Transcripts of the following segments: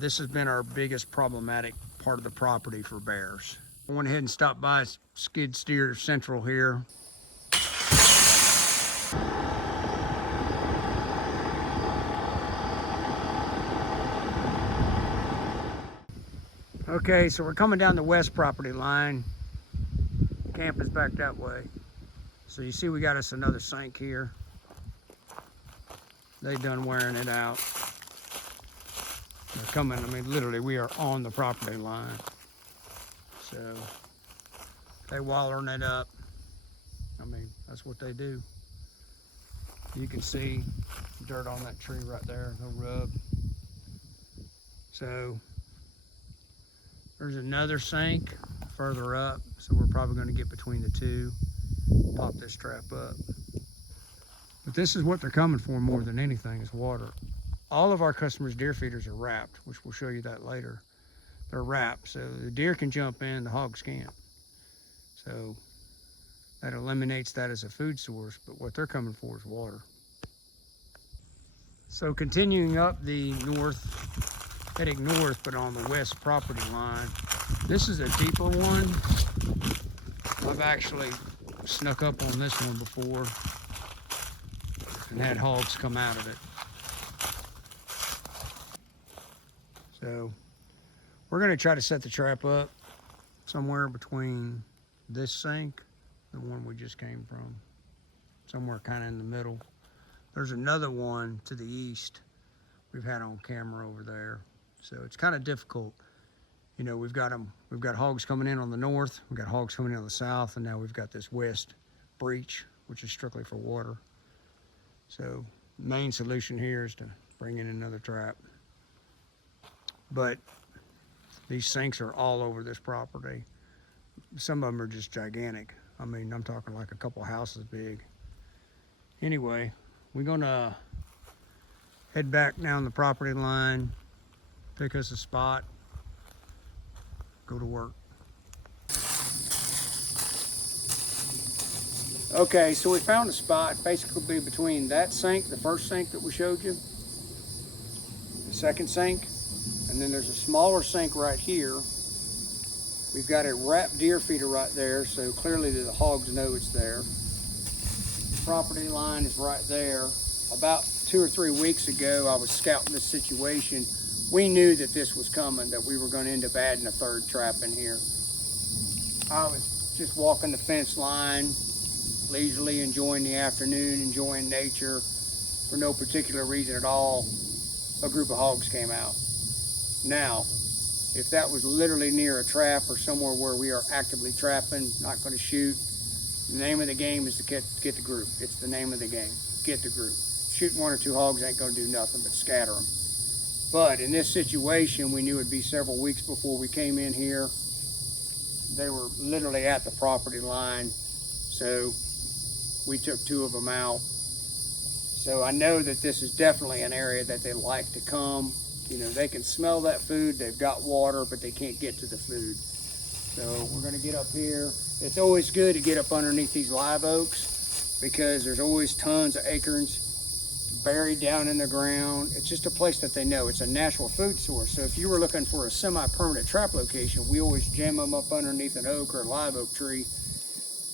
This has been our biggest problematic part of the property for bears. I went ahead and stopped by Skid Steer Central here. Okay, so we're coming down the west property line. Camp is back that way. So you see we got us another sink here. They done wearing it out. They're coming, I mean, literally we are on the property line. So they wallering it up. I mean, that's what they do. You can see dirt on that tree right there, the rub. So there's another sink further up, so we're probably going to get between the two, pop this trap up. But this is what they're coming for more than anything, is water. All of our customers' deer feeders are wrapped, which we'll show you that later. They're wrapped, so the deer can jump in, the hogs can't. So that eliminates that as a food source, but what they're coming for is water. So continuing up the north, heading north, but on the west property line, this is a deeper one. I've actually snuck up on this one before and had hogs come out of it. So we're going to try to set the trap up somewhere between this sink, the one we just came from, somewhere kind of in the middle. There's another one to the east we've had on camera over there. So it's kind of difficult. You know, we've got hogs coming in on the north, we've got hogs coming in on the south, and now we've got this west breach, which is strictly for water. So the main solution here is to bring in another trap. But these sinks are all over this property. Some of them are just gigantic. I mean, I'm talking like a couple houses big. Anyway, we're gonna head back down the property line, pick us a spot, go to work. Okay, so we found a spot basically between that sink, the first sink that we showed you, the second sink, and then there's a smaller sink right here. We've got a wrapped deer feeder right there, so clearly the hogs know it's there. Property line is right there. About 2 or 3 weeks ago, I was scouting this situation. We knew that this was coming, that we were going to end up adding a third trap in here. I was just walking the fence line, leisurely enjoying the afternoon, enjoying nature. For no particular reason at all, a group of hogs came out. Now, if that was literally near a trap or somewhere where we are actively trapping, not going to shoot, the name of the game is to get the group. It's the name of the game. Get the group. Shooting 1 or 2 hogs ain't going to do nothing but scatter them. But in this situation, we knew it'd be several weeks before we came in here. They were literally at the property line, so we took 2 of them out. So I know that this is definitely an area that they like to come. You know, they can smell that food, they've got water, but they can't get to the food. So we're gonna get up here. It's always good to get up underneath these live oaks because there's always tons of acorns buried down in the ground. It's just a place that they know. It's a natural food source. So if you were looking for a semi-permanent trap location, we always jam them up underneath an oak or a live oak tree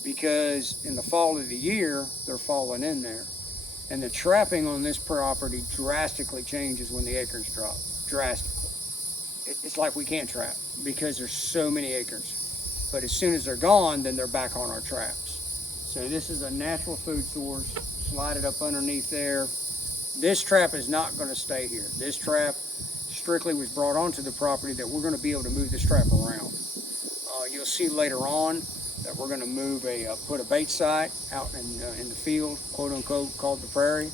because in the fall of the year, they're falling in there. And the trapping on this property drastically changes when the acorns drop, drastically. It's like we can't trap because there's so many acorns. But as soon as they're gone, then they're back on our traps. So this is a natural food source. Slide it up underneath there. This trap is not going to stay here. This trap strictly was brought onto the property that we're going to be able to move this trap around. You'll see later on that we're going to move put a bait site out in the field, quote unquote, called the prairie.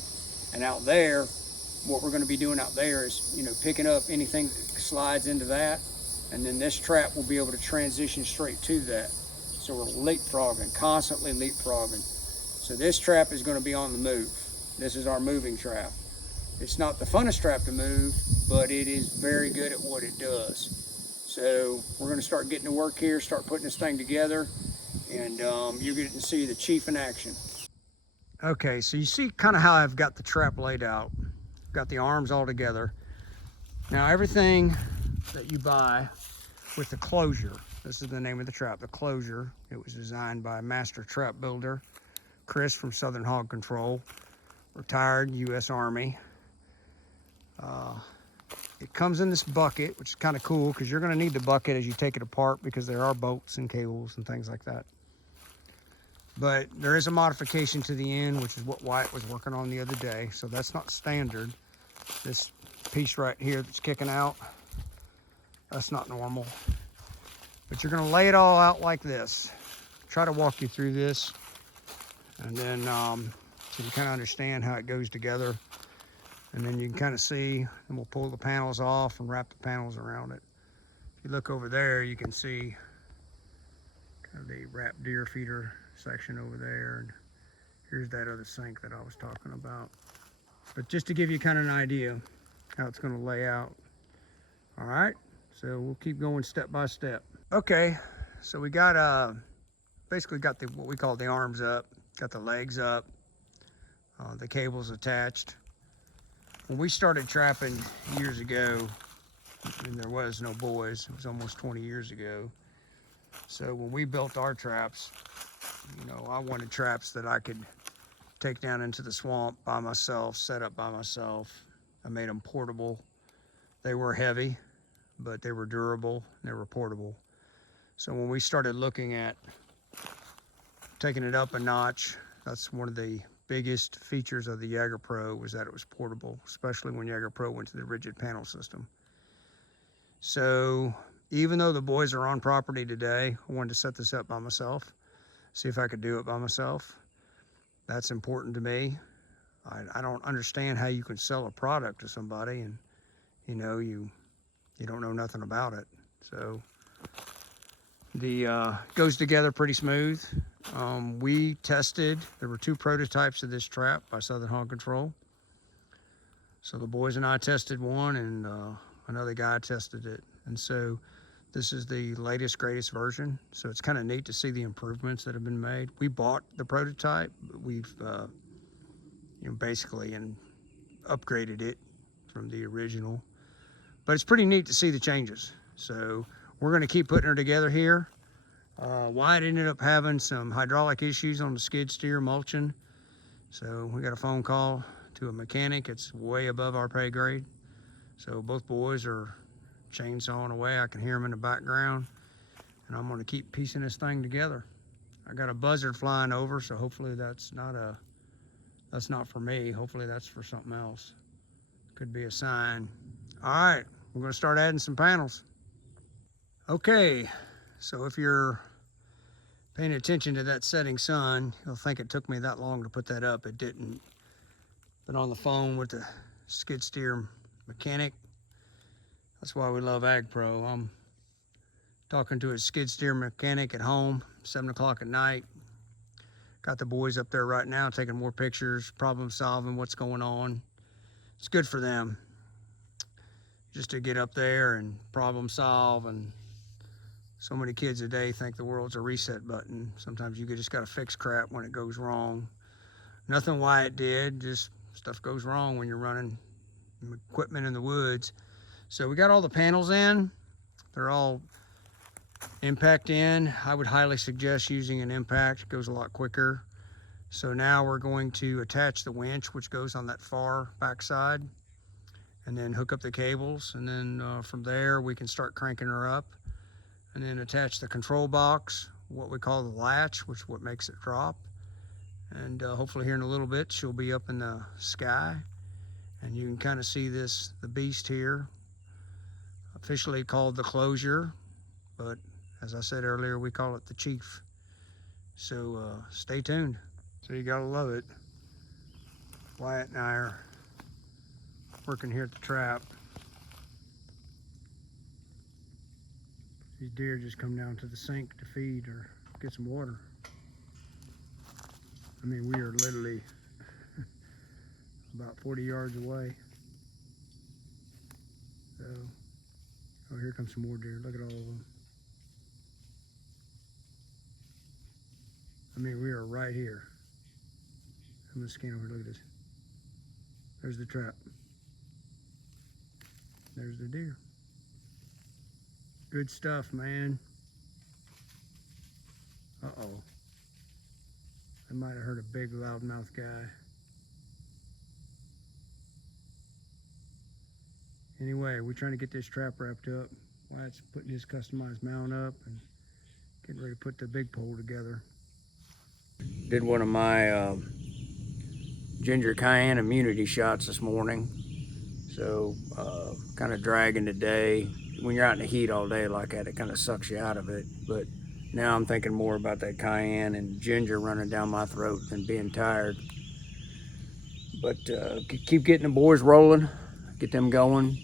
And out there, what we're going to be doing out there is, you know, picking up anything that slides into that. And then this trap will be able to transition straight to that. So we're leapfrogging, constantly leapfrogging. So this trap is going to be on the move. This is our moving trap. It's not the funnest trap to move, but it is very good at what it does. So we're going to start getting to work here, start putting this thing together, and you're getting to see the chief in action. Okay, so you see kind of how I've got the trap laid out. Got the arms all together. Now everything that you buy with the closure, this is the name of the trap, the closure. It was designed by master trap builder Chris from Southern Hog Control, retired U.S. Army. It comes in this bucket, which is kind of cool because you're going to need the bucket as you take it apart because there are bolts and cables and things like that. But there is a modification to the end, which is what Wyatt was working on the other day. So that's not standard. This piece right here that's kicking out, that's not normal. But you're going to lay it all out like this. Try to walk you through this. And then so you kind of understand how it goes together. And then you can kind of see, and we'll pull the panels off and wrap the panels around it. If you look over there, you can see kind of the wrapped deer feeder section over there. And here's that other sink that I was talking about. But just to give you kind of an idea how it's going to lay out. All right, so we'll keep going step by step. Okay, so we got basically got the what we call the arms up, got the legs up, the cables attached. When we started trapping years ago, and there was no boys, it was almost 20 years ago. So when we built our traps, you know, I wanted traps that I could take down into the swamp by myself, set up by myself. I made them portable. They were heavy, but they were durable, and they were portable. So when we started looking at taking it up a notch, that's one of the biggest features of the Jaeger Pro was that it was portable, especially when Jaeger Pro went to the rigid panel system. So even though the boys are on property today, I wanted to set this up by myself, see if I could do it by myself. That's important to me. I don't understand how you can sell a product to somebody and you know you don't know nothing about it. So the goes together pretty smooth. We tested, there were 2 prototypes of this trap by Southern Hog Control. So the boys and I tested one, and another guy tested it. And so this is the latest, greatest version. So it's kind of neat to see the improvements that have been made. We bought the prototype, but we've you know, basically upgraded it from the original. But it's pretty neat to see the changes. So we're going to keep putting her together here. Wyatt ended up having some hydraulic issues on the skid steer mulching. So we got a phone call to a mechanic. It's way above our pay grade. So both boys are chainsawing away. I can hear them in the background. And I'm going to keep piecing this thing together. I got a buzzard flying over, so hopefully that's not for me. Hopefully that's for something else. Could be a sign. All right, we're going to start adding some panels. Okay, so if you're paying attention to that setting sun, you'll think it took me that long to put that up. It didn't. Been on the phone with the skid steer mechanic. That's why we love Ag Pro. I'm talking to a skid steer mechanic at home, 7 o'clock at night. Got the boys up there right now taking more pictures, problem solving what's going on. It's good for them just to get up there and problem solve. And so many kids today think the world's a reset button. Sometimes you just got to fix crap when it goes wrong. Nothing Wyatt did, just stuff goes wrong when you're running equipment in the woods. So we got all the panels in. They're all impact in. I would highly suggest using an impact. It goes a lot quicker. So now we're going to attach the winch, which goes on that far backside, and then hook up the cables. And then from there, we can start cranking her up and then attach the control box, what we call the latch, which is what makes it drop. And hopefully here in a little bit, she'll be up in the sky. And you can kind of see this, the beast here, officially called the closure, but as I said earlier, we call it the Chief. So stay tuned. So you gotta love it. Wyatt and I are working here at the trap. These deer just come down to the sink to feed or get some water. I mean, we are literally about 40 yards away. So, oh, here comes some more deer. Look at all of them. I mean, we are right here. I'm gonna scan over, look at this. There's the trap. There's the deer. Good stuff, man. Uh-oh. I might have heard a big loudmouth guy. Anyway, we're trying to get this trap wrapped up. Wyatt's putting his customized mount up and getting ready to put the big pole together. Did one of my ginger cayenne immunity shots this morning. So kind of dragging today. When you're out in the heat all day like that, it kind of sucks you out of it. But now I'm thinking more about that cayenne and ginger running down my throat than being tired. But keep getting the boys rolling, get them going.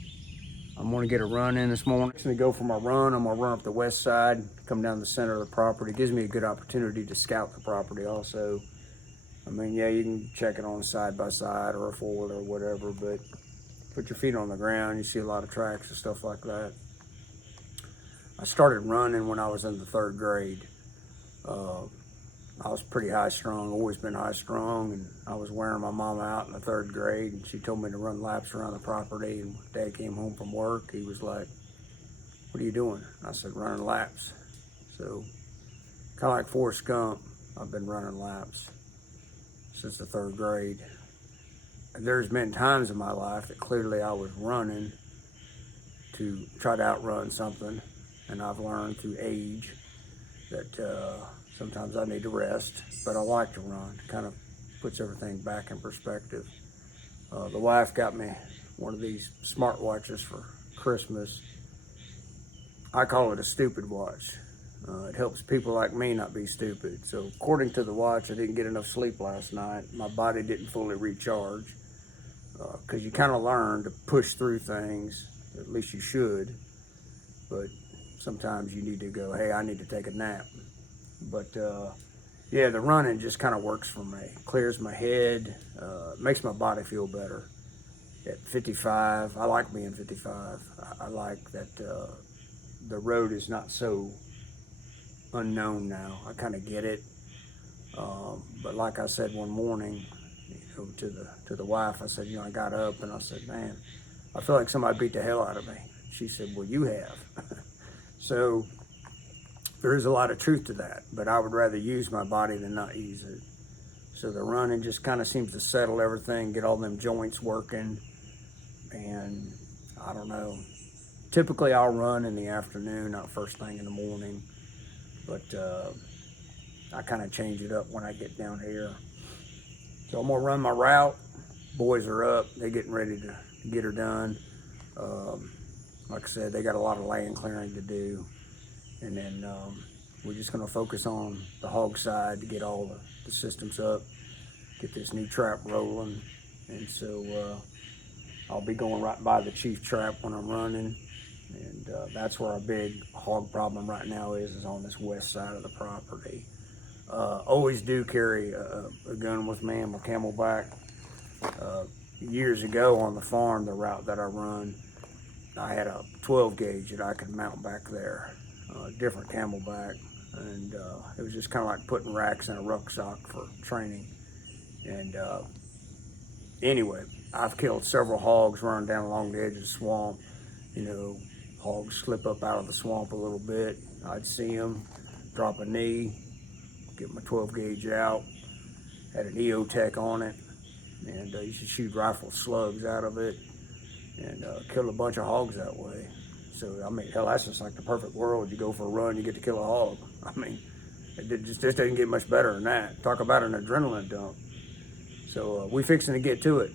I'm gonna get a run in this morning. I'm gonna go for my run. I'm gonna run up the west side, come down the center of the property. It gives me a good opportunity to scout the property also. I mean, yeah, you can check it on a side-by-side or a four-wheeler or whatever, but put your feet on the ground, you see a lot of tracks and stuff like that. I started running when I was in the 3rd grade. I was pretty high strung, always been high strung, and I was wearing my mom out in the 3rd grade, and she told me to run laps around the property, and Dad came home from work, he was like, "What are you doing?" I said, "Running laps." So, kind of like Forrest Gump, I've been running laps since the 3rd grade. There's been times in my life that clearly I was running to try to outrun something, and I've learned through age that sometimes I need to rest, but I like to run. It kind of puts everything back in perspective. The wife got me one of these smartwatches for Christmas. I call it a stupid watch. It helps people like me not be stupid. So according to the watch, I didn't get enough sleep last night. My body didn't fully recharge because you kind of learn to push through things, at least you should, but sometimes you need to go, hey, I need to take a nap. But yeah, the running just kind of works for me. Clears my head, makes my body feel better. At 55, I like being 55. I like that the road is not so unknown now. I kind of get it. But like I said one morning, to the wife, I said, I got up and I said, man, I feel like somebody beat the hell out of me. She said, well, you have. So there is a lot of truth to that, but I would rather use my body than not use it. So the running just kind of seems to settle everything, get all them joints working, and I don't know. Typically I'll run in the afternoon, not first thing in the morning, but I kind of change it up when I get down here. So I'm gonna run my route. Boys are up, they're getting ready to get her done. Like I said, they got a lot of land clearing to do. And then we're just gonna focus on the hog side to get all the systems up, get this new trap rolling. And so I'll be going right by the chief trap when I'm running. And that's where our big hog problem right now is on this west side of the property. Always do carry a gun with me and my Camelback. Years ago on the farm, the route that I run, I had a 12 gauge that I could mount back there, different Camelback, and it was just kind of like putting racks in a rucksack for training. And anyway, I've killed several hogs running down along the edge of the swamp. Hogs slip up out of the swamp a little bit. I'd see them, drop a knee, get my 12 gauge out, had an EO-Tech on it, and used to shoot rifle slugs out of it and kill a bunch of hogs that way. So, I mean, hell, that's just like the perfect world. You go for a run, you get to kill a hog. I mean, it just doesn't get much better than that. Talk about an adrenaline dump. So, we fixing to get to it.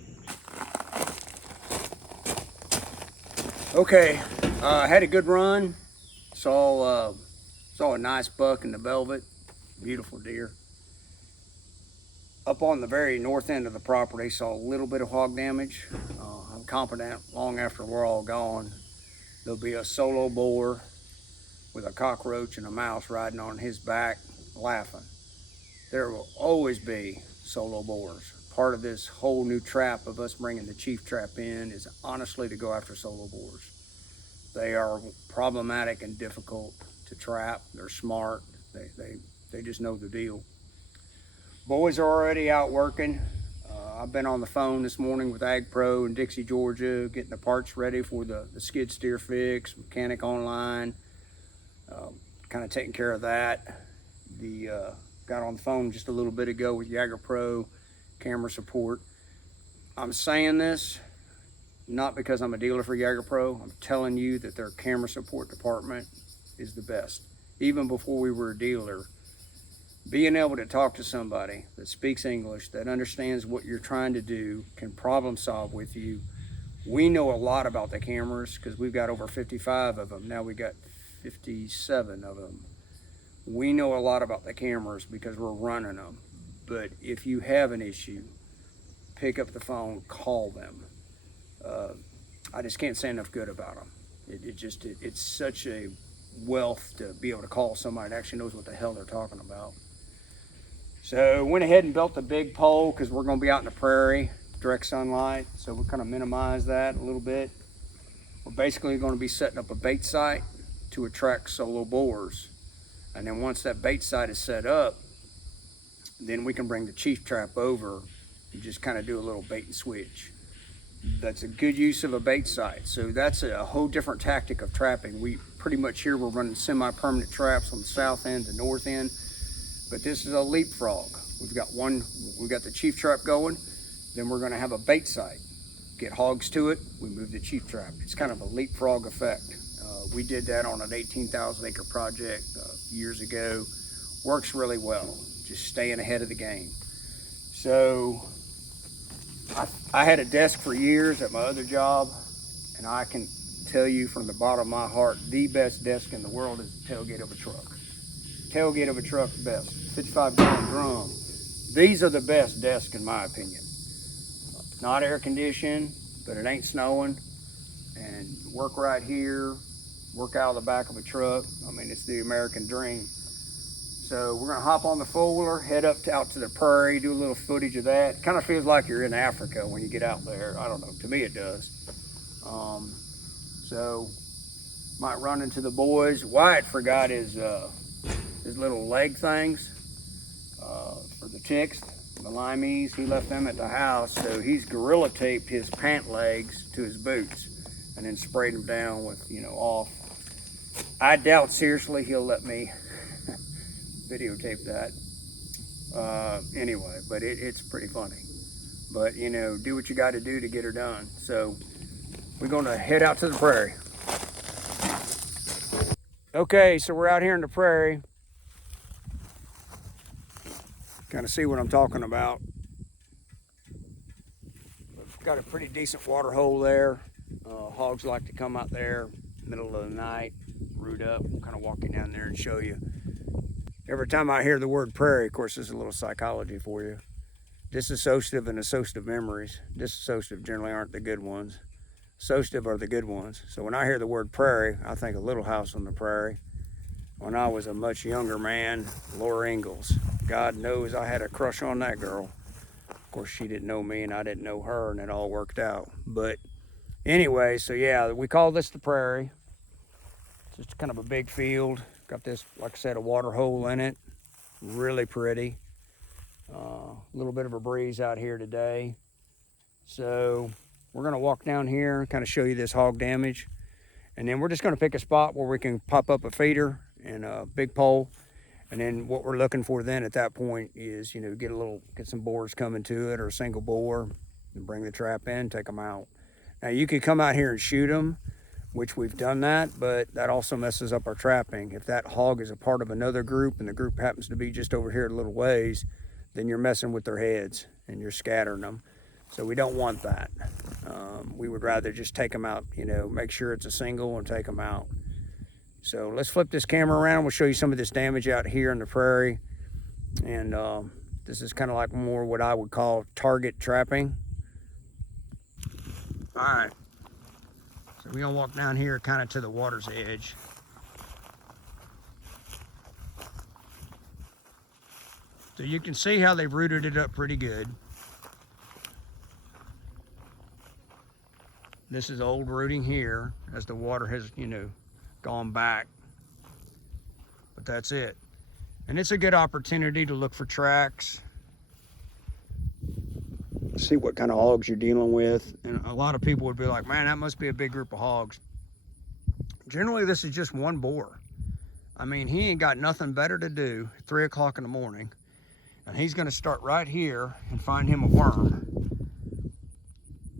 Okay, had a good run. Saw a nice buck in the velvet. Beautiful deer. Up on the very north end of the property, saw a little bit of hog damage. I'm confident long after we're all gone, there'll be a solo boar with a cockroach and a mouse riding on his back laughing. There will always be solo boars. Part of this whole new trap of us bringing the chief trap in is honestly to go after solo boars. They are problematic and difficult to trap. They're smart. They just know the deal. Boys are already out working. I've been on the phone this morning with Ag Pro in Dixie, Georgia, getting the parts ready for the skid steer fix, mechanic online, kind of taking care of that. Got on the phone just a little bit ago with Jagger Pro camera support. I'm saying this not because I'm a dealer for Jagger Pro. I'm telling you that their camera support department is the best. Even before we were a dealer, being able to talk to somebody that speaks English, that understands what you're trying to do, can problem solve with you. We know a lot about the cameras because we've got over 55 of them. Now we got 57 of them. We know a lot about the cameras because we're running them. But if you have an issue, pick up the phone, call them. I just can't say enough good about them. It's such a wealth to be able to call somebody that actually knows what the hell they're talking about. So went ahead and built a big pole because we're going to be out in the prairie, direct sunlight. So we'll kind of minimize that a little bit. We're basically going to be setting up a bait site to attract solo boars. And then once that bait site is set up, then we can bring the chief trap over and just kind of do a little bait and switch. That's a good use of a bait site. So that's a whole different tactic of trapping. We pretty much here we're running semi-permanent traps on the south end, the north end, but this is a leapfrog. We've got the chief trap going, then we're going to have a bait site. Get hogs to it, we move the chief trap. It's kind of a leapfrog effect. We did that on an 18,000 acre project years ago. Works really well, just staying ahead of the game. So I had a desk for years at my other job, and I can tell you from the bottom of my heart, the best desk in the world is the tailgate of a truck. Tailgate of a truck, best. 55-gallon drum. These are the best desks in my opinion. Not air conditioned, but it ain't snowing, and work right here, work out of the back of a truck. I mean, it's the American dream. So we're gonna hop on the four-wheeler, head out to the prairie, do a little footage of that. Kind of feels like you're in Africa when you get out there. I don't know, to me it does. So might run into the boys. Wyatt forgot his little leg things for the ticks, the limeys. He left them at the house, so he's gorilla taped his pant legs to his boots and then sprayed them down with, off. I doubt seriously he'll let me videotape that. Anyway, but it's pretty funny. But do what you got to do to get her done. So we're going to head out to the prairie. Okay, so we're out here in the prairie. Kind of see what I'm talking about. We've got a pretty decent water hole there. Hogs like to come out there middle of the night, root up, kind of walking down there and show you. Every time I hear the word prairie, of course, there's a little psychology for you. Dissociative and associative memories. Dissociative generally aren't the good ones. Associative are the good ones. So when I hear the word prairie, I think of Little House on the Prairie. When I was a much younger man, Laura Ingalls. God knows I had a crush on that girl. Of course, she didn't know me and I didn't know her, and it all worked out. But anyway, so yeah, we call this the prairie. It's just kind of a big field. Got this, like I said, a water hole in it. Really pretty. A little bit of a breeze out here today. So we're gonna walk down here and kind of show you this hog damage. And then we're just gonna pick a spot where we can pop up a feeder and a big pole. And then what we're looking for then at that point is, get some boars coming to it, or a single boar, and bring the trap in, take them out. Now you could come out here and shoot them, which we've done that, but that also messes up our trapping. If that hog is a part of another group and the group happens to be just over here a little ways, then you're messing with their heads and you're scattering them. So we don't want that. We would rather just take them out, make sure it's a single and take them out. So let's flip this camera around. We'll show you some of this damage out here in the prairie. And this is kind of like more what I would call target trapping. All right. So we're gonna walk down here kind of to the water's edge. So you can see how they've rooted it up pretty good. This is old rooting here as the water has, gone back. But that's it. And it's a good opportunity to look for tracks. see what kind of hogs you're dealing with. And a lot of people would be like, man, that must be a big group of hogs. Generally, this is just one boar. I mean, he ain't got nothing better to do at 3 o'clock in the morning. And he's gonna start right here and find him a worm.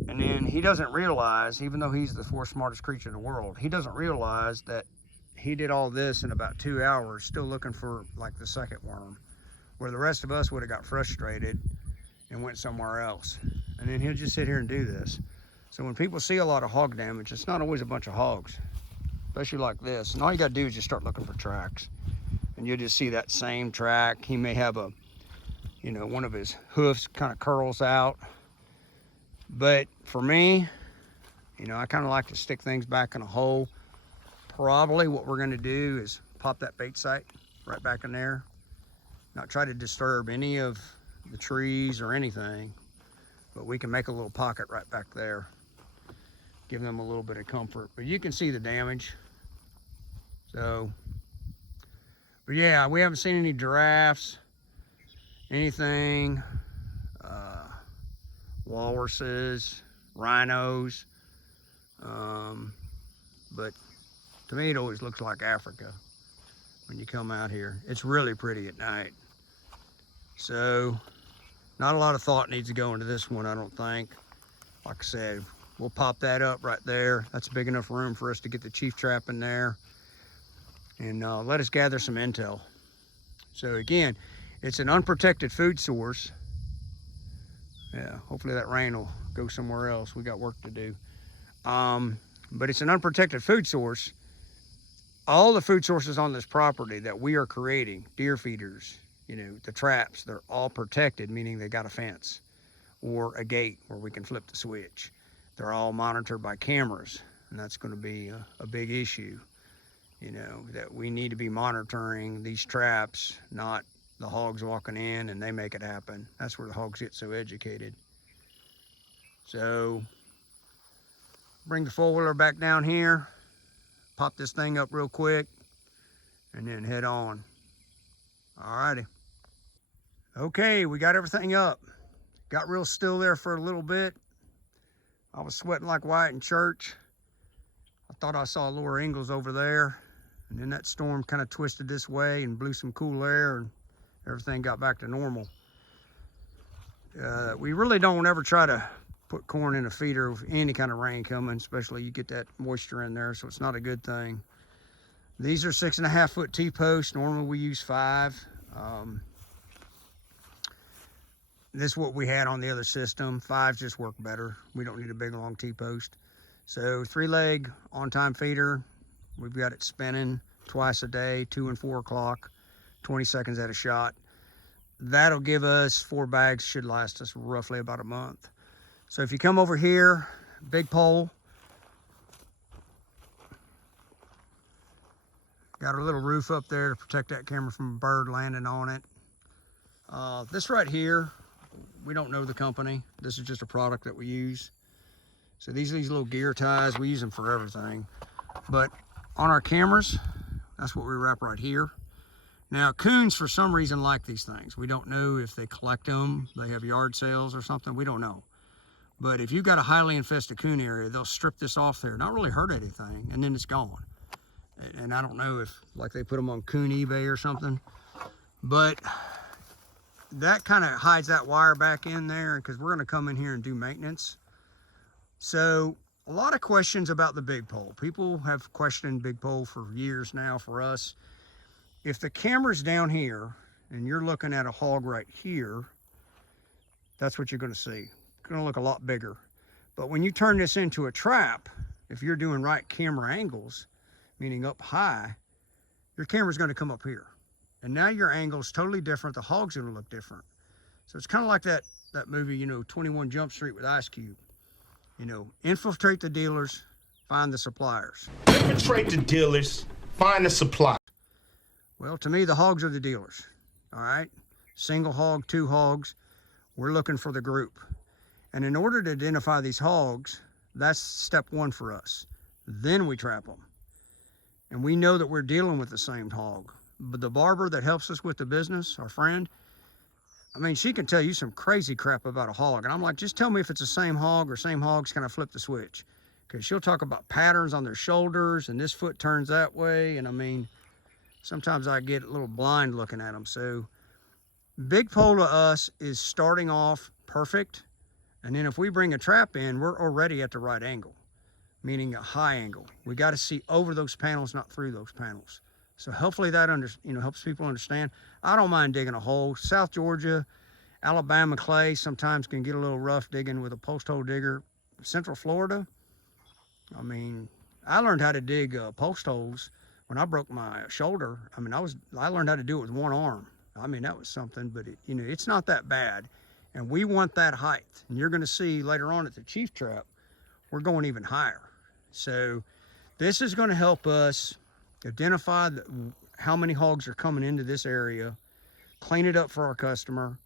And then he doesn't realize, even though he's the fourth smartest creature in the world, he doesn't realize that he did all this in about 2 hours, still looking for like the second worm, where the rest of us would have got frustrated and went somewhere else. And then he'll just sit here and do this. So when people see a lot of hog damage, it's not always a bunch of hogs, especially like this. And all you gotta do is just start looking for tracks. And you'll just see that same track. He may have a, you know, one of his hoofs kind of curls out. But for me, you know, I kind of like to stick things back in a hole. Probably what we're gonna do is pop that bait site right back in there. Not try to disturb any of the trees or anything, but we can make a little pocket right back there. Give them a little bit of comfort. But you can see the damage. So, but yeah, we haven't seen any giraffes, anything, walruses, rhinos, but to me it always looks like Africa when you come out here. It's really pretty at night. So not a lot of thought needs to go into this one, I don't think. Like I said, we'll pop that up right there. That's big enough room for us to get the chief trap in there and let us gather some intel. So again, it's an unprotected food source. Yeah, hopefully that rain will go somewhere else. We got work to do. But it's an unprotected food source. All the food sources on this property that we are creating, deer feeders, you know, the traps, they're all protected, meaning they got a fence or a gate where we can flip the switch. They're all monitored by cameras, and that's going to be a big issue, you know, that we need to be monitoring these traps, not the hogs walking in and they make it happen. That's where the hogs get so educated. So bring the four-wheeler back down here, pop this thing up real quick, and then head on. Alrighty. Okay, we got everything up. Got real still there for a little bit. I was sweating like Wyatt in church. I thought I saw Laura Ingalls over there, and then that storm kind of twisted this way and blew some cool air, and everything got back to normal. We really don't ever try to put corn in a feeder with any kind of rain coming, especially you get that moisture in there, so it's not a good thing. These are 6.5 foot T-posts. Normally we use 5. This is what we had on the other system. 5s just work better. We don't need a big long T-post. So 3-leg on-time feeder. We've got it spinning twice a day, 2 and 4 o'clock, 20 seconds at a shot. That'll give us 4 bags, should last us roughly about a month. So if you come over here, big pole. Got a little roof up there to protect that camera from a bird landing on it. This right here, we don't know the company. This is just a product that we use. So these are these little gear ties. We use them for everything. But on our cameras, that's what we wrap right here. Now, coons, for some reason, like these things. We don't know if they collect them, they have yard sales or something, we don't know. But if you've got a highly infested coon area, they'll strip this off there, not really hurt anything, and then it's gone. And I don't know if, like, they put them on coon eBay or something, but that kind of hides that wire back in there, because we're gonna come in here and do maintenance. So, a lot of questions about the big pole. People have questioned big pole for years now for us. If the camera's down here and you're looking at a hog right here, that's what you're gonna see. It's gonna look a lot bigger. But when you turn this into a trap, if you're doing right camera angles, meaning up high, your camera's gonna come up here. And now your angle's totally different. The hog's gonna look different. So it's kind of like that movie, you know, 21 Jump Street with Ice Cube. You know, infiltrate the dealers, find the suppliers. Infiltrate the dealers, find the suppliers. Well, to me, the hogs are the dealers, all right? Single hog, 2 hogs, we're looking for the group. And in order to identify these hogs, that's step 1 for us. Then we trap them. And we know that we're dealing with the same hog. But the barber that helps us with the business, our friend, I mean, she can tell you some crazy crap about a hog. And I'm like, just tell me if it's the same hog or same hogs, kind of flip the switch. Because she'll talk about patterns on their shoulders and this foot turns that way. And I mean, sometimes I get a little blind looking at them. So big pole to us is starting off perfect. And then if we bring a trap in, we're already at the right angle, meaning a high angle. We got to see over those panels, not through those panels. So hopefully that helps people understand. I don't mind digging a hole. South Georgia, Alabama clay sometimes can get a little rough digging with a post hole digger. Central Florida, I mean, I learned how to dig post holes when I broke my shoulder. I mean, I learned how to do it with one arm. I mean, that was something, but it's not that bad. And we want that height. And you're gonna see later on at the Chief Trap, we're going even higher. So this is gonna help us identify how many hogs are coming into this area, clean it up for our customer,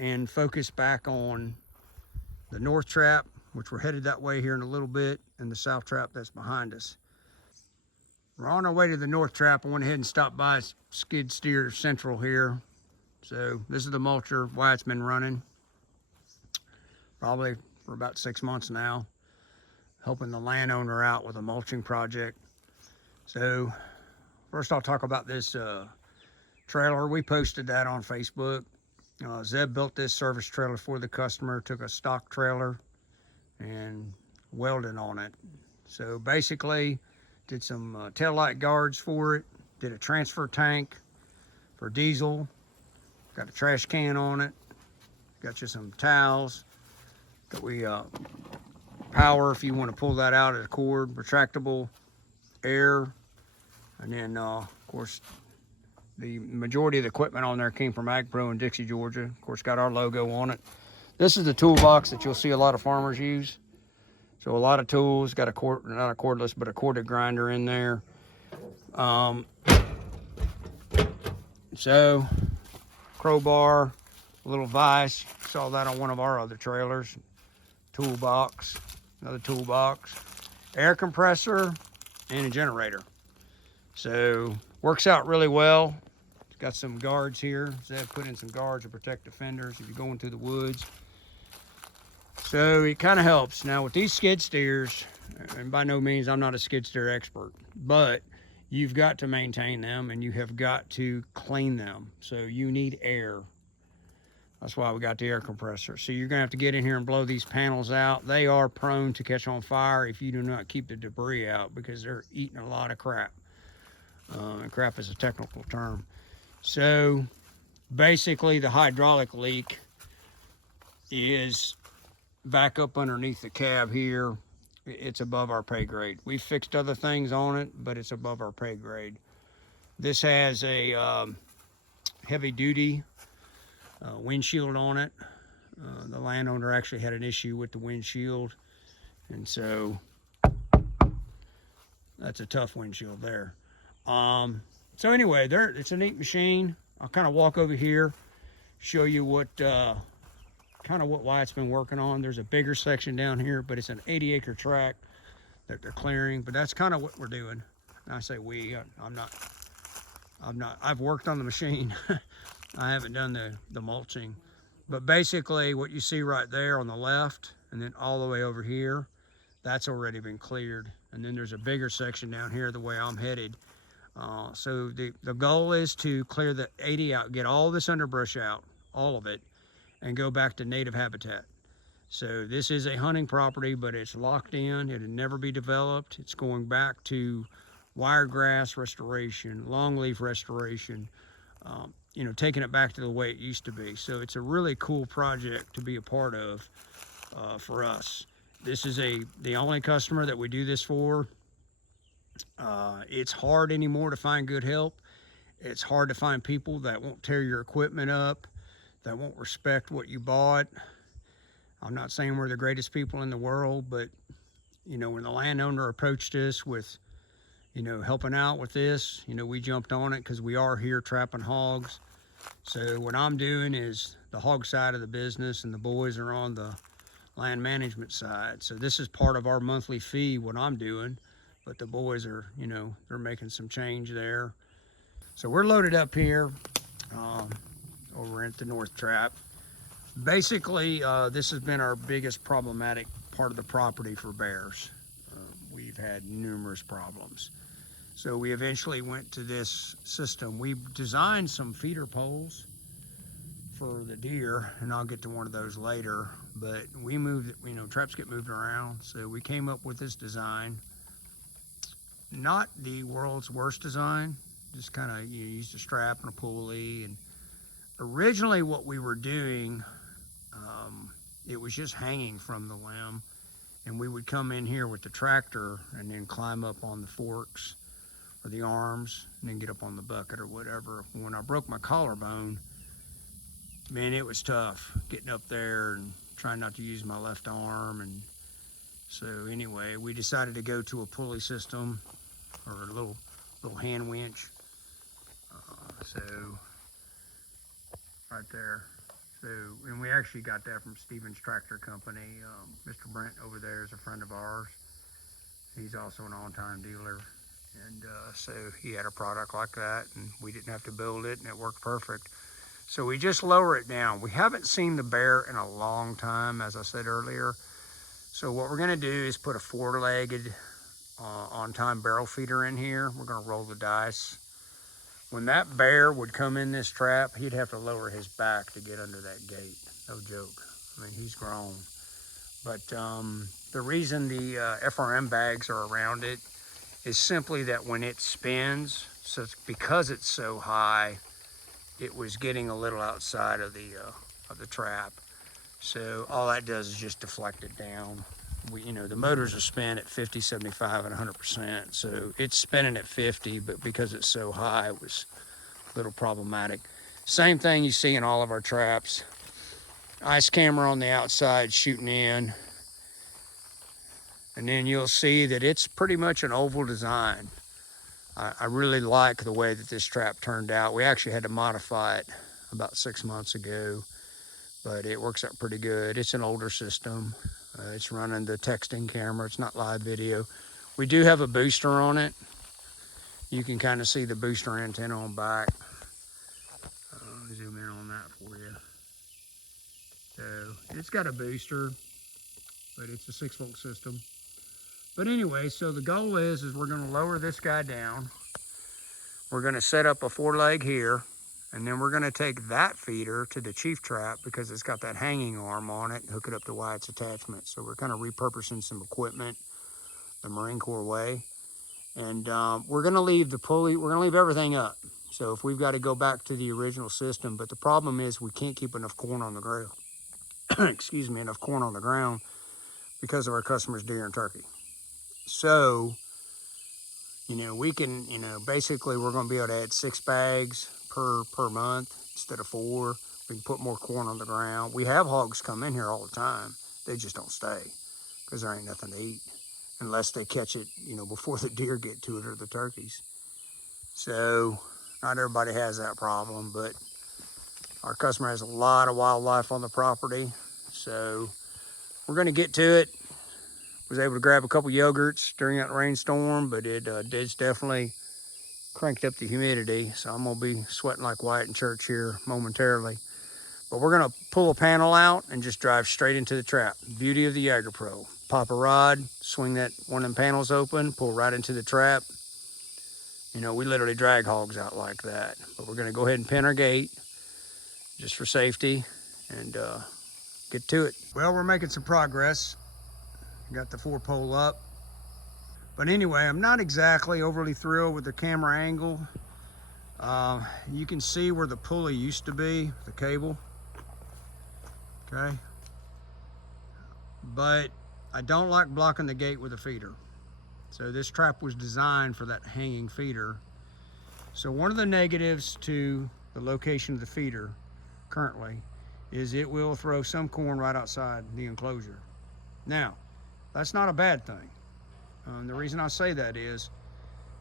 and focus back on the North Trap, which we're headed that way here in a little bit, and the South Trap that's behind us. We're on our way to the North Trap. I went ahead and stopped by Skid Steer Central here. So this is the mulcher, why it's been running. Probably for about 6 months now. Helping the landowner out with a mulching project. So first I'll talk about this trailer. We posted that on Facebook. Zeb built this service trailer for the customer, took a stock trailer and welded on it. So basically did some tail light guards for it, did a transfer tank for diesel, got a trash can on it, got you some towels, got power if you want to pull that out as a cord, retractable, air, and then of course the majority of the equipment on there came from Ag Pro in Dixie, Georgia. Of course, got our logo on it. This is the toolbox that you'll see a lot of farmers use. So a lot of tools, got not a cordless, but a corded grinder in there. So crowbar, a little vise, saw that on one of our other trailers. Toolbox, another toolbox, air compressor, and a generator. So works out really well. It's got some guards here. Zeb put in some guards to protect the fenders if you're going through the woods. So it kind of helps. Now with these skid steers, and by no means I'm not a skid steer expert, but you've got to maintain them and you have got to clean them. So you need air. That's why we got the air compressor. So you're gonna have to get in here and blow these panels out. They are prone to catch on fire if you do not keep the debris out, because they're eating a lot of crap. And crap is a technical term. So basically the hydraulic leak is back up underneath the cab here. It's above our pay grade. We fixed other things on it, but it's above our pay grade. This has a heavy duty windshield on it. The landowner actually had an issue with the windshield, and so that's a tough windshield there. So anyway, it's a neat machine. I'll kind of walk over here, show you what Wyatt's been working on. There's a bigger section down here, but it's an 80-acre tract that they're clearing. But that's kind of what we're doing. And I say we. I'm not. I've worked on the machine. I haven't done the mulching. But basically, what you see right there on the left, and then all the way over here, that's already been cleared. And then there's a bigger section down here the way I'm headed. So the goal is to clear the 80 out, get all this underbrush out, all of it, and go back to native habitat. So this is a hunting property, but it's locked in. It'll never be developed. It's going back to wiregrass restoration, longleaf restoration, taking it back to the way it used to be. So it's a really cool project to be a part of for us. This is the only customer that we do this for. It's hard anymore to find good help. It's hard to find people that won't tear your equipment up, that won't respect what you bought. I'm not saying we're the greatest people in the world, but when the landowner approached us with helping out with this, we jumped on it because we are here trapping hogs. So what I'm doing is the hog side of the business, and the boys are on the land management side. So this is part of our monthly fee, what I'm doing, but the boys are, they're making some change there. So we're loaded up here. over at the North Trap. Basically, this has been our biggest problematic part of the property for bears. We've had numerous problems. So we eventually went to this system. We designed some feeder poles for the deer, and I'll get to one of those later, but we moved, you know, traps get moved around, so we came up with this design. Not the world's worst design, just kind of, you used a strap and a pulley. And originally what we were doing, it was just hanging from the limb, and we would come in here with the tractor and then climb up on the forks or the arms and then get up on the bucket or whatever. When I broke my collarbone, man, it was tough getting up there and trying not to use my left arm. And so anyway, we decided to go to a pulley system or a little hand winch. So right there. So, and we actually got that from Stevens Tractor Company. Mr. Brent over there is a friend of ours. He's also an on-time dealer. And so he had a product like that, and we didn't have to build it, and it worked perfect. So we just lower it down. We haven't seen the bear in a long time, as I said earlier. So what we're gonna do is put a four-legged on-time barrel feeder in here. We're gonna roll the dice. When that bear would come in this trap, he'd have to lower his back to get under that gate. No joke. I mean, he's grown. But the reason the FRM bags are around it is simply that when it spins, so it's because it's so high, it was getting a little outside of the trap. So all that does is just deflect it down. You know, the motors are spin at 50, 75, and 100%. So it's spinning at 50, but because it's so high, it was a little problematic. Same thing you see in all of our traps. Ice camera on the outside shooting in. And then you'll see that it's pretty much an oval design. I really like the way that this trap turned out. We actually had to modify it about 6 months ago, but it works out pretty good. It's an older system. It's running the texting camera. It's not live video. We do have a booster on it. You can kind of see the booster antenna on back. Zoom in on that for you. So it's got a booster, but it's a 6-volt system. But anyway, so the goal is we're gonna lower this guy down. We're gonna set up a 4-leg here, and then we're gonna take that feeder to the chief trap because it's got that hanging arm on it and hook it up to Wyatt's attachment. So we're kind of repurposing some equipment the Marine Corps way. And we're gonna leave the pulley, we're gonna leave everything up. So if we've got to go back to the original system, but the problem is we can't keep enough corn on the ground. Excuse me, enough corn on the ground because of our customers' deer and turkey. So, you know, we can, you know, basically we're going to be able to add 6 bags per month instead of 4. We can put more corn on the ground. We have hogs come in here all the time. They just don't stay because there ain't nothing to eat unless they catch it, you know, before the deer get to it or the turkeys. So not everybody has that problem, but our customer has a lot of wildlife on the property. So we're going to get to it. Was able to grab a couple yogurts during that rainstorm, but it's definitely cranked up the humidity. So I'm gonna be sweating like Wyatt in church here momentarily. But we're gonna pull a panel out and just drive straight into the trap. Beauty of the Jaeger Pro. Pop a rod, swing that one of them panels open, pull right into the trap. You know, we literally drag hogs out like that. But we're gonna go ahead and pin our gate just for safety and get to it. Well, we're making some progress. Got the 4-pole up. But anyway, I'm not exactly overly thrilled with the camera angle. You can see where the pulley used to be, the cable. Okay. But I don't like blocking the gate with a feeder. So this trap was designed for that hanging feeder. So one of the negatives to the location of the feeder currently is it will throw some corn right outside the enclosure. Now, that's not a bad thing. The reason I say that is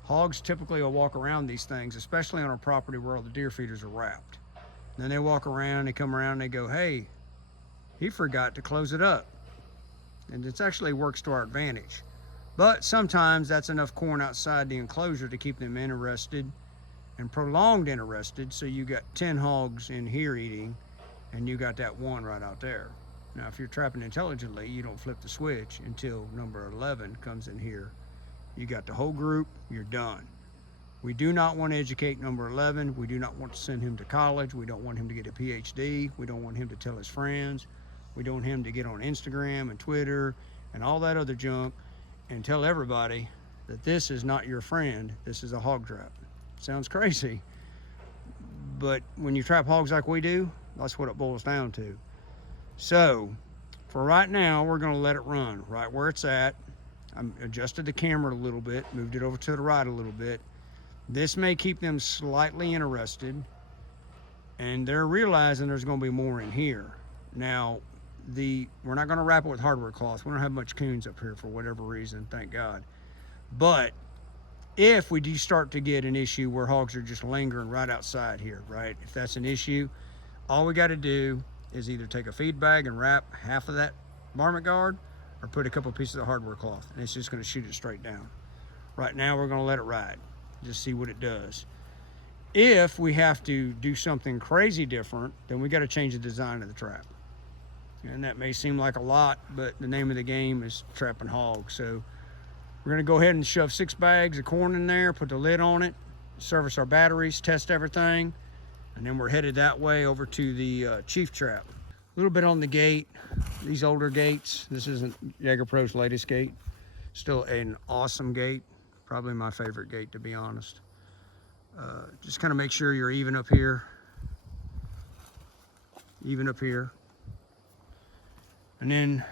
hogs typically will walk around these things, especially on a property where all the deer feeders are wrapped. Then they walk around, they come around, and they go, hey, he forgot to close it up. And it actually works to our advantage. But sometimes that's enough corn outside the enclosure to keep them interested and prolonged interested, so you got 10 hogs in here eating, and you got that one right out there. Now, if you're trapping intelligently, you don't flip the switch until number 11 comes in here. You got the whole group, you're done. We do not want to educate number 11. We do not want to send him to college. We don't want him to get a PhD. We don't want him to tell his friends. We don't want him to get on Instagram and Twitter and all that other junk and tell everybody that this is not your friend. This is a hog trap. Sounds crazy, but when you trap hogs like we do, that's what it boils down to. So for right now, we're going to let it run right where it's at. I adjusted the camera a little bit, moved it over to the right a little bit. This may keep them slightly interested, and they're realizing there's going to be more in here. Now, we're not going to wrap it with hardware cloth. We don't have much coons up here for whatever reason, thank God. But if we do start to get an issue where hogs are just lingering right outside here, right? If that's an issue, all we got to do is either take a feed bag and wrap half of that varmint guard, or put a couple pieces of hardware cloth, and it's just going to shoot it straight down. Right now, we're going to let it ride, just see what it does. If we have to do something crazy different, then we got to change the design of the trap. And that may seem like a lot, but the name of the game is trapping hogs. So we're going to go ahead and shove 6 bags of corn in there, put the lid on it, service our batteries, test everything, and then we're headed that way over to the chief trap. A little bit on the gate. These older gates, this isn't Jaeger Pro's latest gate. Still an awesome gate. Probably my favorite gate, to be honest. Just kind of make sure you're even up here. Even up here. And then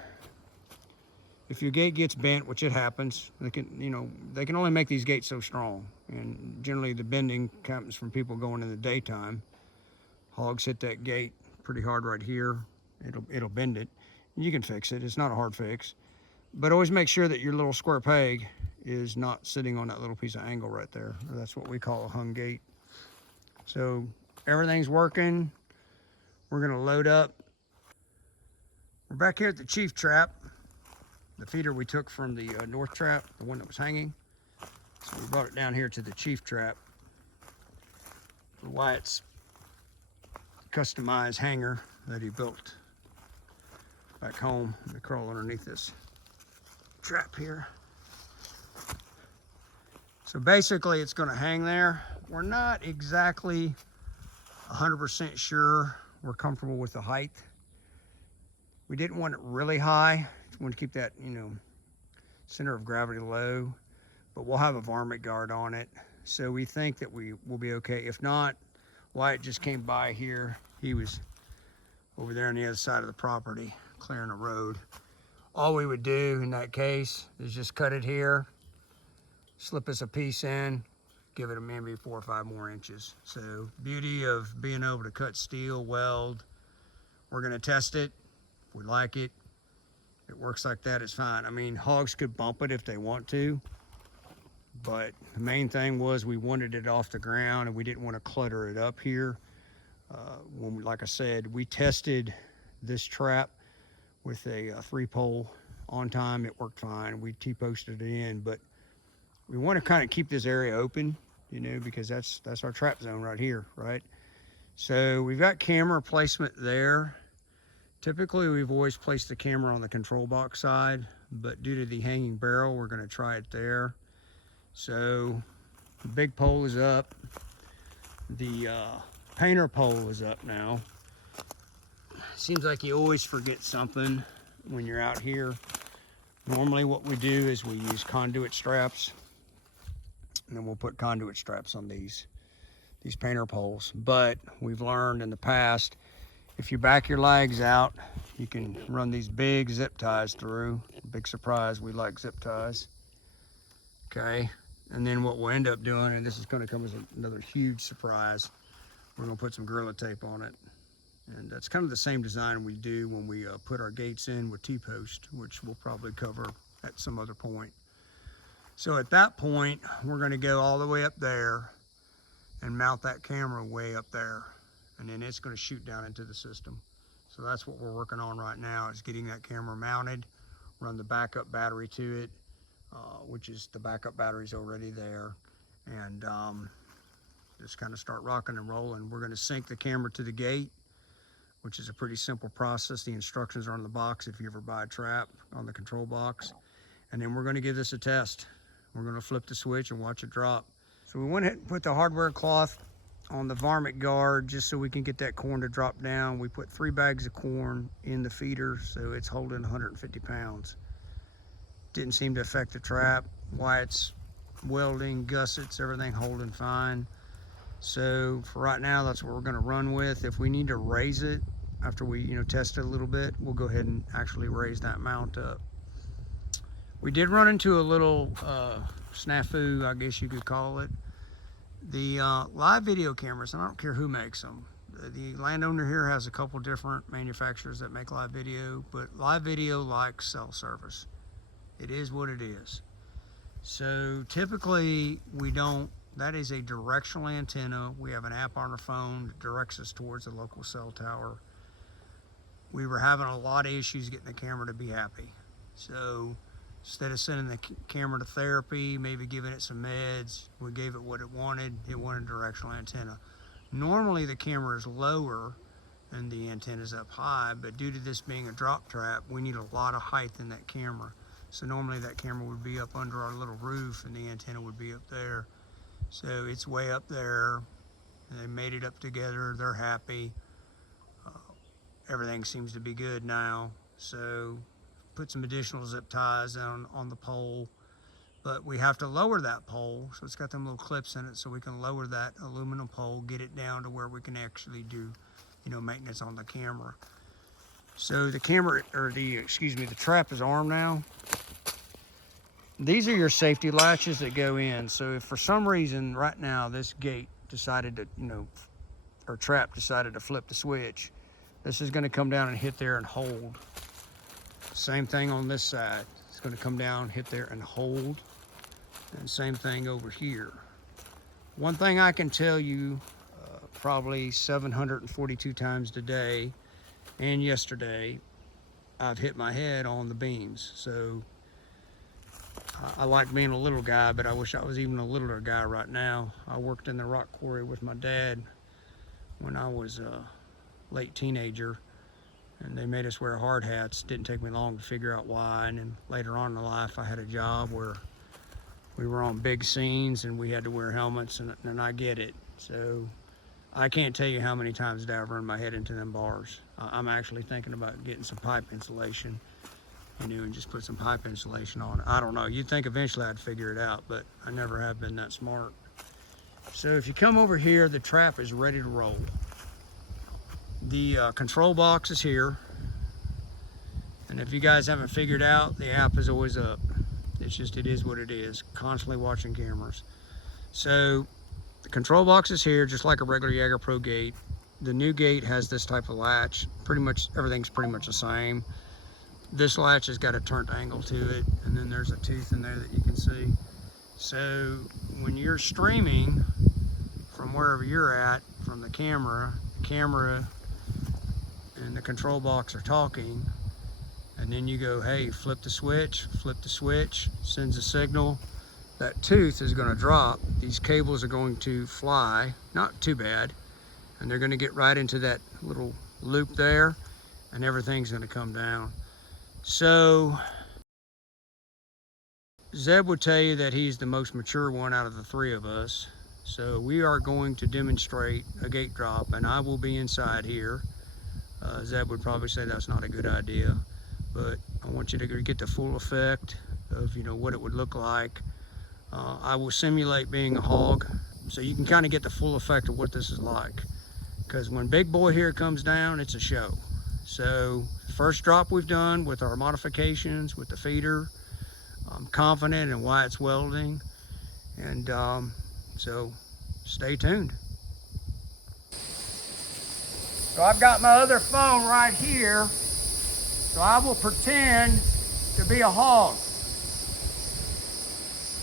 if your gate gets bent, which it happens, they can only make these gates so strong. And generally the bending comes from people going in the daytime. Hogs hit that gate pretty hard right here. It'll bend it. You can fix it. It's not a hard fix. But always make sure that your little square peg is not sitting on that little piece of angle right there. That's what we call a hung gate. So everything's working. We're going to load up. We're back here at the chief trap. The feeder we took from the north trap, the one that was hanging. So we brought it down here to the chief trap. Wyatt's customized hanger that he built back home. Let me crawl underneath this trap here. So basically it's going to hang there. We're not exactly 100% sure we're comfortable with the height. We didn't want it really high. We want to keep that, center of gravity low, but we'll have a varmint guard on it. So we think that we will be okay. If not, Wyatt just came by here. He was over there on the other side of the property, clearing a road. All we would do in that case is just cut it here, slip us a piece in, give it maybe 4 or 5 more inches. So beauty of being able to cut steel, weld. We're gonna test it. If we like it, if it works like that, it's fine. I mean, hogs could bump it if they want to, but the main thing was we wanted it off the ground and we didn't want to clutter it up here. Like I said, we tested this trap with a 3-pole on time. It worked fine. We T-posted it in, but we want to kind of keep this area open, because that's our trap zone right here, right? So we've got camera placement there. Typically, we've always placed the camera on the control box side, but due to the hanging barrel, we're going to try it there. So the big pole is up. The painter pole is up now. Seems like you always forget something when you're out here. Normally what we do is we use conduit straps, and then we'll put conduit straps on these painter poles. But we've learned in the past, if you back your legs out, you can run these big zip ties through. Big surprise, we like zip ties. Okay, and then what we'll end up doing, and this is going to come as another huge surprise, we're going to put some Gorilla Tape on it. And that's kind of the same design we do when we put our gates in with T-post, which we'll probably cover at some other point. So at that point, we're going to go all the way up there and mount that camera way up there. And then it's going to shoot down into the system. So that's what we're working on right now, is getting that camera mounted, run the backup battery to it, which is the backup battery's already there. And just kind of start rocking and rolling. We're going to sync the camera to the gate, which is a pretty simple process. The instructions are on the box if you ever buy a trap, on the control box. And then we're going to give this a test. We're going to flip the switch and watch it drop. So we went ahead and put the hardware cloth on the varmint guard just so we can get that corn to drop down. We put 3 bags of corn in the feeder, so it's holding 150 pounds. Didn't seem to affect the trap. Wyatt's welding, gussets, everything holding fine. So for right now, that's what we're going to run with. If we need to raise it after we, test it a little bit, we'll go ahead and actually raise that mount up. We did run into a little snafu, I guess you could call it. The live video cameras, and I don't care who makes them. The landowner here has a couple different manufacturers that make live video, but live video likes cell service. It is what it is. So typically that is a directional antenna. We have an app on our phone that directs us towards the local cell tower. We were having a lot of issues getting the camera to be happy. So instead of sending the camera to therapy, maybe giving it some meds, we gave it what it wanted. It wanted a directional antenna. Normally the camera is lower and the antenna is up high, but due to this being a drop trap, we need a lot of height in that camera. So normally that camera would be up under our little roof and the antenna would be up there. So it's way up there. They made it up together. They're happy. Everything seems to be good now. So put some additional zip ties on the pole, but we have to lower that pole. So it's got them little clips in it so we can lower that aluminum pole, get it down to where we can actually do, maintenance on the camera. So the camera, the trap is armed now. These are your safety latches that go in. So if for some reason right now this gate decided to, or trap decided to flip the switch, this is going to come down and hit there and hold. Same thing on this side. It's going to come down, hit there and hold. And same thing over here. One thing I can tell you, probably 742 times today and yesterday, I've hit my head on the beams. So I like being a little guy, but I wish I was even a littler guy right now. I worked in the rock quarry with my dad when I was a late teenager, and they made us wear hard hats. Didn't take me long to figure out why. And then later on in life, I had a job where we were on big scenes and we had to wear helmets, and I get it. So I can't tell you how many times I've run my head into them bars. I'm actually thinking about getting some pipe insulation, and just put some pipe insulation on it. I don't know. You'd think eventually I'd figure it out, but I never have been that smart. So if you come over here, the trap is ready to roll. The control box is here. And if you guys haven't figured out, the app is always up. It is what it is. Constantly watching cameras. So the control box is here, just like a regular Jaeger Pro gate. The new gate has this type of latch. Pretty much everything's pretty much the same. This latch has got a turned angle to it, and then there's a tooth in there that you can see. So when you're streaming from wherever you're at, from the camera and the control box are talking, and then you go, hey, flip the switch, sends a signal. That tooth is gonna drop. These cables are going to fly, not too bad, and they're gonna get right into that little loop there, and everything's gonna come down. So Zeb would tell you that he's the most mature one out of the three of us. So we are going to demonstrate a gate drop, and I will be inside here. Zeb would probably say that's not a good idea, but I want you to get the full effect of what it would look like. I will simulate being a hog, so you can kind of get the full effect of what this is like. Because when Big Boy here comes down, it's a show. So first drop we've done with our modifications, with the feeder. I'm confident in Wyatt's welding, and so stay tuned. So I've got my other phone right here, so I will pretend to be a hog.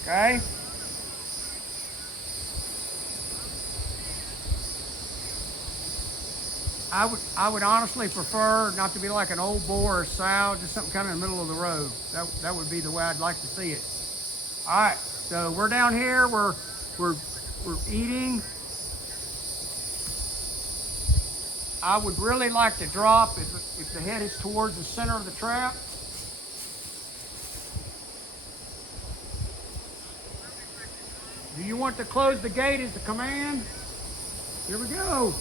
Okay? I would honestly prefer not to be like an old boar or sow, just something kind of in the middle of the road. That would be the way I'd like to see it. All right, so we're down here, we're eating. I would really like to drop if the head is towards the center of the trap. Do you want to close the gate as the command? Here we go.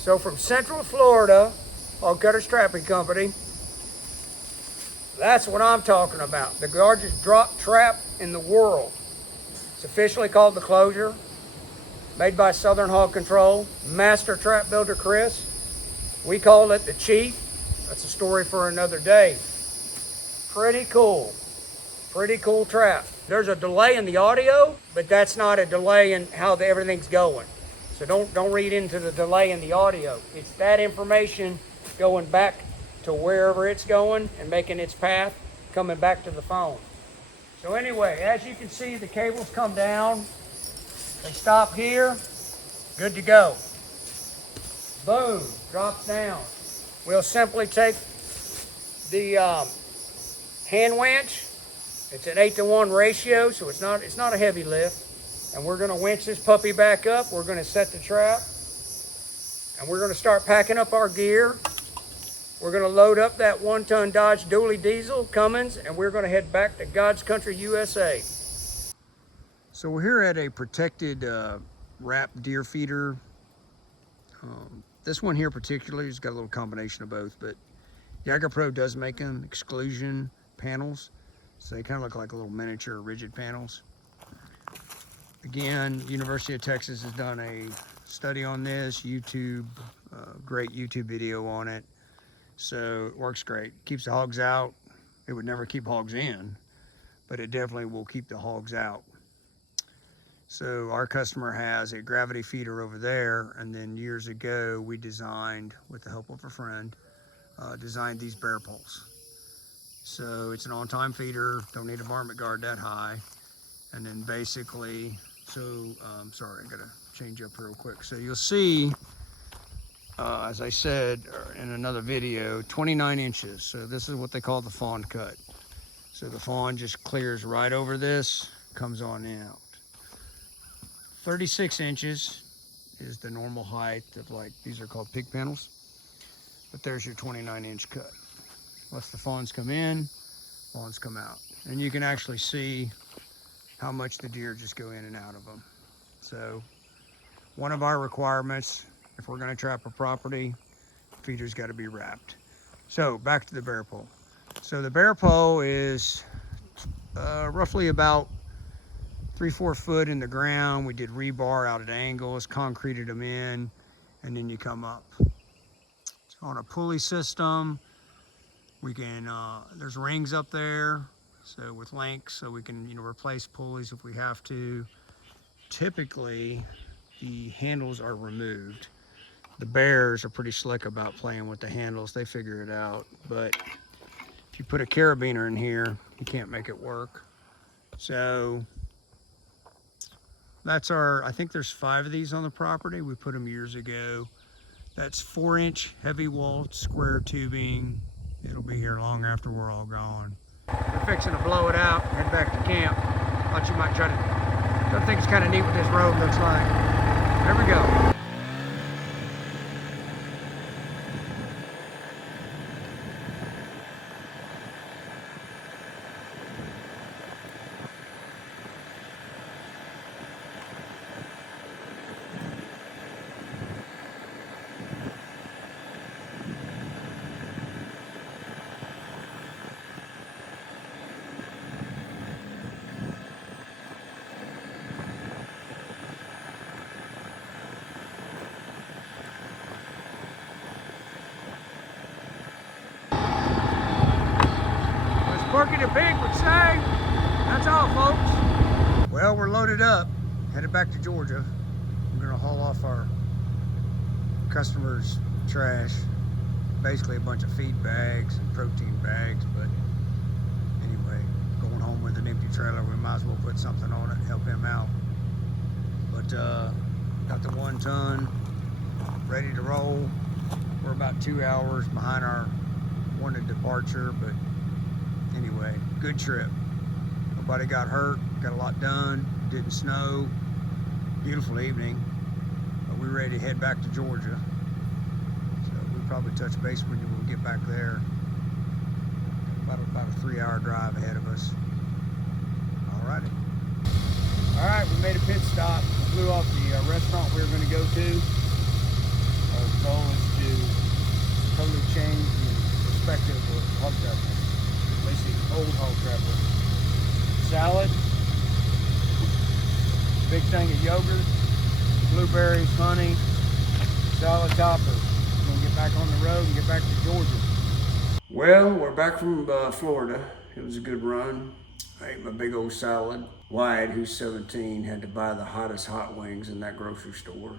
So from Central Florida, Hog Cutters Trapping Company, that's what I'm talking about. The largest drop trap in the world. It's officially called the Closure, made by Southern Hog Control, master trap builder Chris. We call it the Chief. That's a story for another day. Pretty cool trap. There's a delay in the audio, but that's not a delay in how everything's going. So don't read into the delay in the audio. It's that information going back to wherever it's going and making its path, coming back to the phone. So anyway, as you can see, the cables come down. They stop here, good to go. Boom, drops down. We'll simply take the hand winch. It's an 8-to-1 ratio, so it's not a heavy lift. And we're gonna winch this puppy back up. We're gonna set the trap. And we're gonna start packing up our gear. We're gonna load up that 1-ton Dodge dually diesel Cummins, and we're gonna head back to God's country, USA. So we're here at a protected wrap deer feeder. This one here particularly has got a little combination of both, but Jagger Pro does make them exclusion panels. So they kind of look like little miniature rigid panels. Again, University of Texas has done a study on this, YouTube, great YouTube video on it. So it works great. Keeps the hogs out. It would never keep hogs in, but it definitely will keep the hogs out. So our customer has a gravity feeder over there, and then years ago we designed, with the help of a friend, designed these bear poles. So it's an on-time feeder, don't need a varmint guard that high. And then basically, sorry, I gotta change up real quick. So you'll see, as I said in another video, 29 inches. So this is what they call the fawn cut. So the fawn just clears right over this, comes on out. 36 inches is the normal height of, like, these are called pig panels. But there's your 29-inch cut. Once the fawns come in, fawns come out. And you can actually see how much the deer just go in and out of them. So one of our requirements, if we're gonna trap a property, feeder's gotta be wrapped. So back to the bear pole. So the bear pole is roughly about 3-4 foot in the ground. We did rebar out at angles, concreted them in, and then you come up. It's on a pulley system. We can, there's rings up there, so with links, so we can, replace pulleys if we have to. Typically, the handles are removed. The bears are pretty slick about playing with the handles. They figure it out, but if you put a carabiner in here, you can't make it work. So that's I think there's 5 of these on the property. We put them years ago. That's 4-inch heavy wall square tubing. It'll be here long after we're all gone. We're fixing to blow it out, head back to camp. Thought you might try to, I think it's kind of neat what this road looks like. There we go. Porky the Pig would say. That's all, folks. Well, we're loaded up, headed back to Georgia. We're gonna haul off our customers' trash. Basically a bunch of feed bags and protein bags, but anyway, going home with an empty trailer, we might as well put something on it, help him out. But got the 1 ton ready to roll. We're about 2 hours behind our wanted departure, but anyway, good trip. Nobody got hurt, got a lot done, didn't snow, beautiful evening, but we're ready to head back to Georgia. So we'll probably touch base with you when we get back there. About a 3-hour drive ahead of us. Alrighty. Alright, we made a pit stop. We flew off the restaurant we were going to go to. Our goal is to totally change the perspective of hog trapping. Basically, old hog trapping. Salad, big thing of yogurt, blueberries, honey, salad toppers. We're going to get back on the road and get back to Georgia. Well, we're back from Florida. It was a good run. I ate my big old salad. Wyatt, who's 17, had to buy the hottest hot wings in that grocery store.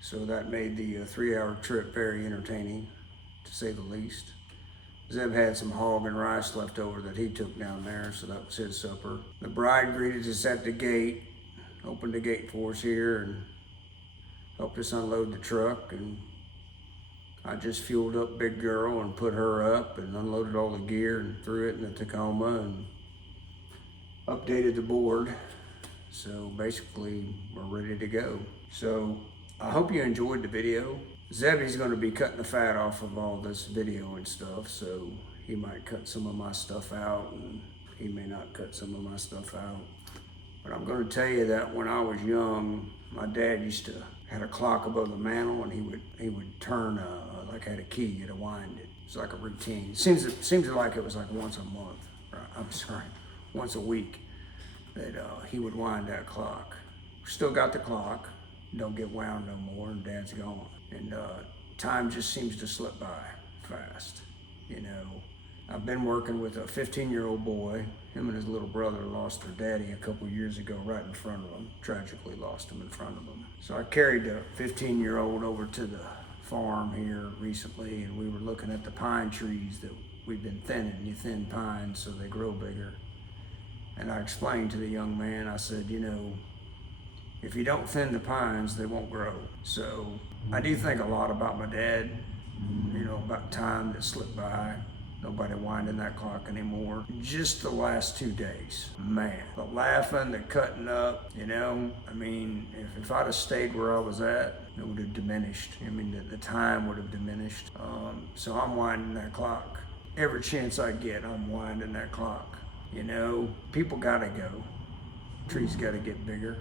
So that made the 3-hour trip very entertaining, to say the least. Zeb had some hog and rice left over that he took down there, so that was his supper. The bride greeted us at the gate, opened the gate for us here, and helped us unload the truck. And I just fueled up Big Girl and put her up and unloaded all the gear and threw it in the Tacoma and updated the board. So basically, we're ready to go. So I hope you enjoyed the video. Zebby's going to be cutting the fat off of all this video and stuff, so he might cut some of my stuff out and he may not cut some of my stuff out. But I'm going to tell you that when I was young, my dad used to had a clock above the mantle, and he would turn like had a key, you had to wind it. It's like a routine. It seems like it was like once a month. I'm sorry, once a week that he would wind that clock. Still got the clock. Don't get wound no more, and Dad's gone. And time just seems to slip by fast. You know, I've been working with a 15-year-old boy. Him and his little brother lost their daddy a couple years ago right in front of them. Tragically lost him in front of them. So I carried the 15-year-old over to the farm here recently, and we were looking at the pine trees that we've been thinning. You thin pines so they grow bigger. And I explained to the young man, I said, you know, if you don't thin the pines, they won't grow. So I do think a lot about my dad, you know, about time that slipped by. Nobody winding that clock anymore. Just the last 2 days, man, the laughing, the cutting up, you know, I mean, if I'd have stayed where I was at, it would have diminished. I mean, the time would have diminished. So I'm winding that clock. Every chance I get, I'm winding that clock. You know, people gotta go. Trees gotta get bigger.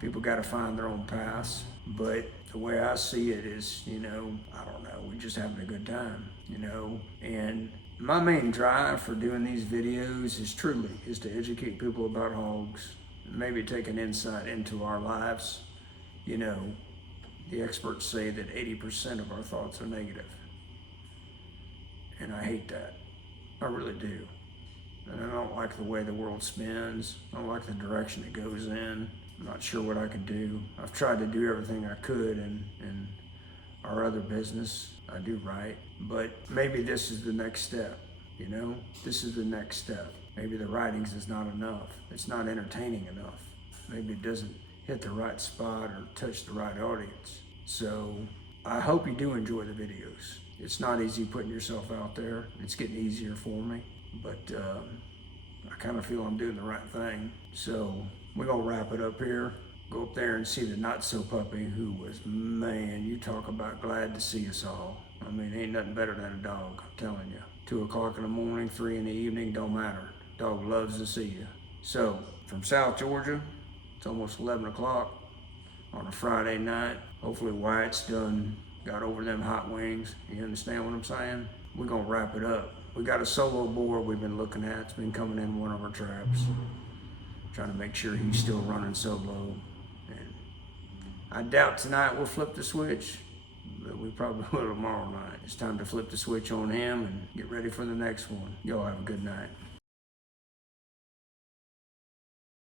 People gotta find their own paths. But the way I see it is, you know, I don't know, we're just having a good time, you know. And my main drive for doing these videos is to educate people about hogs, maybe take an insight into our lives. You know, the experts say that 80% of our thoughts are negative. And I hate that. I really do. And I don't like the way the world spins. I don't like the direction it goes in. I'm not sure what I can do. I've tried to do everything I could in our other business. I do right. But maybe this is the next step, you know? This is the next step. Maybe the writings is not enough. It's not entertaining enough. Maybe it doesn't hit the right spot or touch the right audience. So I hope you do enjoy the videos. It's not easy putting yourself out there. It's getting easier for me, but I kind of feel I'm doing the right thing. So we're gonna wrap it up here. Go up there and see the not-so-puppy, who was, man, you talk about glad to see us all. I mean, ain't nothing better than a dog, I'm telling you. 2 o'clock in the morning, 3 in the evening, don't matter. Dog loves to see you. So, from South Georgia, it's almost 11 o'clock on a Friday night. Hopefully Wyatt's got over them hot wings. You understand what I'm saying? We're gonna wrap it up. We got a solo boar we've been looking at. It's been coming in one of our traps. Trying to make sure he's still running solo. And I doubt tonight we'll flip the switch, but we probably will tomorrow night. It's time to flip the switch on him and get ready for the next one. Y'all have a good night.